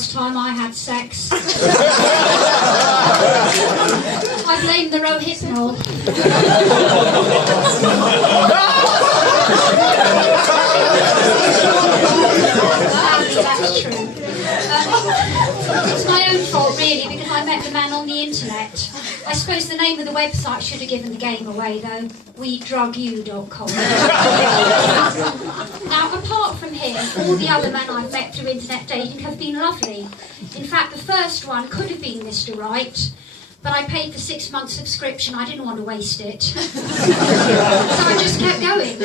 last time I had sex? I blame the Rohypnol. That's true. It's my own fault, really, because I met the man on the internet. I suppose the name of the website should have given the game away, though. WeDrugYou.com. Now, apart from him, all the other men I've met through internet dating have been lovely. In fact, the first one could have been Mr. Right, but I paid for 6 months subscription. I didn't want to waste it. So I just kept going.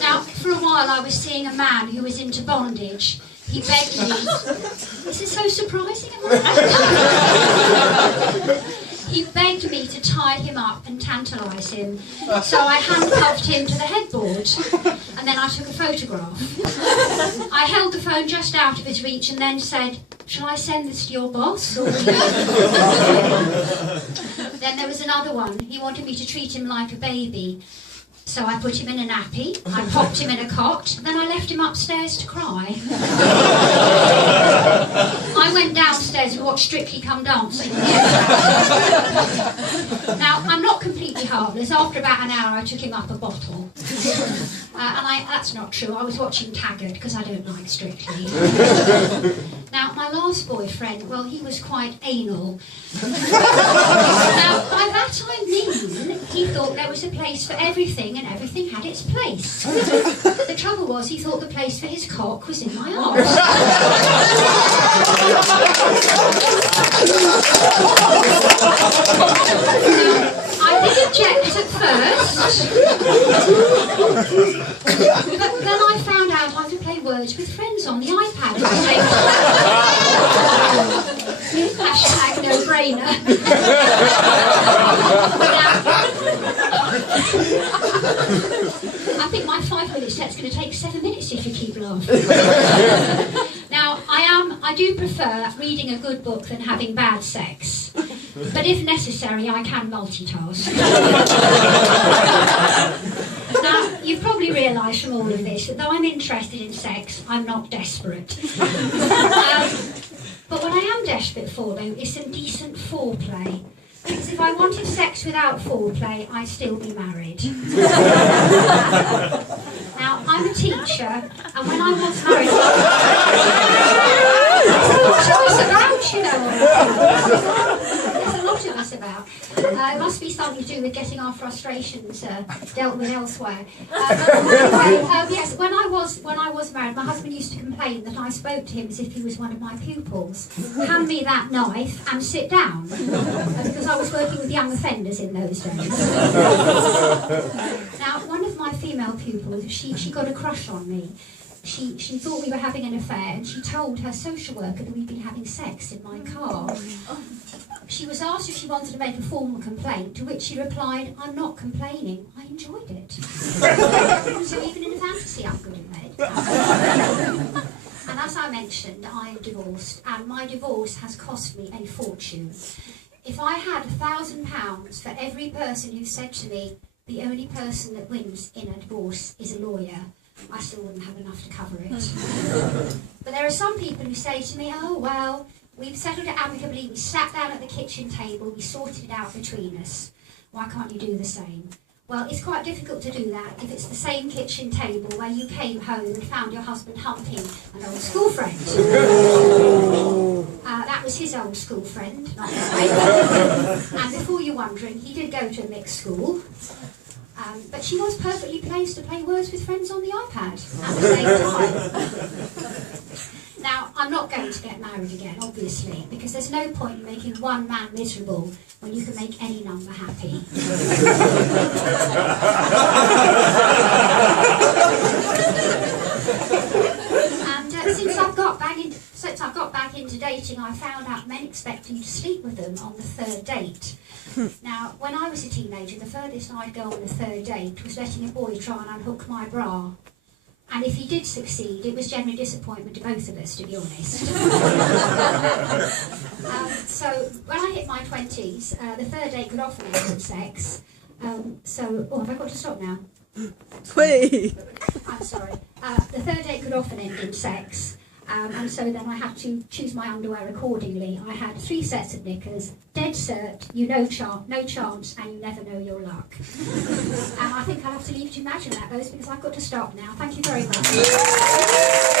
Now, for a while I was seeing a man who was into bondage. He begged me. This is so surprising. He begged me to tie him up and tantalise him. So I handcuffed him to the headboard, and then I took a photograph. I held the phone just out of his reach and then said, "Shall I send this to your boss?" Or Then there was another one. He wanted me to treat him like a baby. So I put him in a nappy, I popped him in a cot, then I left him upstairs to cry. I went downstairs and watched Strictly Come Dancing. Now, I'm not completely heartless. After about an hour, I took him up a bottle. That's not true. I was watching Taggart, because I don't like Strictly. Now, my last boyfriend, well, he was quite anal. Now, by that I mean, he thought there was a place for everything, and everything had its place. The trouble was, he thought the place for his cock was in my arms. I did object at first, but then I found out how to play Words with Friends on the iPad at the same time. Hashtag no brainer. I think my 5-minute set's going to take 7 minutes if you keep laughing. Now, I do prefer reading a good book than having bad sex. But if necessary, I can multitask. Now, you've probably realised from all of this that though I'm interested in sex, I'm not desperate. But what I am desperate for, though, is some decent foreplay. Because if I wanted sex without foreplay, I'd still be married. Now, I'm a teacher, and when I was married... There's a lot of us about, you know. There's a lot of us about. It must be something to do with getting our frustrations dealt with elsewhere. Yes, when I was married, my husband used to complain that I spoke to him as if he was one of my pupils. Hand me that knife and sit down, because I was working with young offenders in those days. Now, one of my female pupils, she got a crush on me. She thought we were having an affair, and she told her social worker that we'd been having sex in my car. She was asked if she wanted to make a formal complaint, to which she replied, "I'm not complaining, I enjoyed it." So even in a fantasy, I'm good in bed. And as I mentioned, I am divorced, and my divorce has cost me a fortune. If I had £1,000 for every person who said to me, the only person that wins in a divorce is a lawyer, I still wouldn't have enough to cover it. But there are some people who say to me, "Oh, well, we've settled it amicably, we sat down at the kitchen table, we sorted it out between us. Why can't you do the same?" Well, it's quite difficult to do that if it's the same kitchen table where you came home and found your husband humping an old school friend. That was his old school friend, not mine. And before you're wondering, he did go to a mixed school. But she was perfectly placed to play Words with Friends on the iPad at the same time. Now, I'm not going to get married again, obviously, because there's no point in making one man miserable when you can make any number happy. And since I've got back into dating, I found out men expect you to sleep with them on the third date. Now, when I was a teenager, the furthest I'd go on a third date was letting a boy try and unhook my bra. And if he did succeed, it was generally disappointment to both of us, to be honest. So when I hit my 20s, the third date could often end in sex. Have I got to stop now? Wait. I'm sorry. The third date could often end in sex. And so then I had to choose my underwear accordingly. I had 3 sets of knickers, dead cert, no chance, and you never know your luck. And I think I'll have to leave you to imagine that, those, because I've got to stop now. Thank you very much.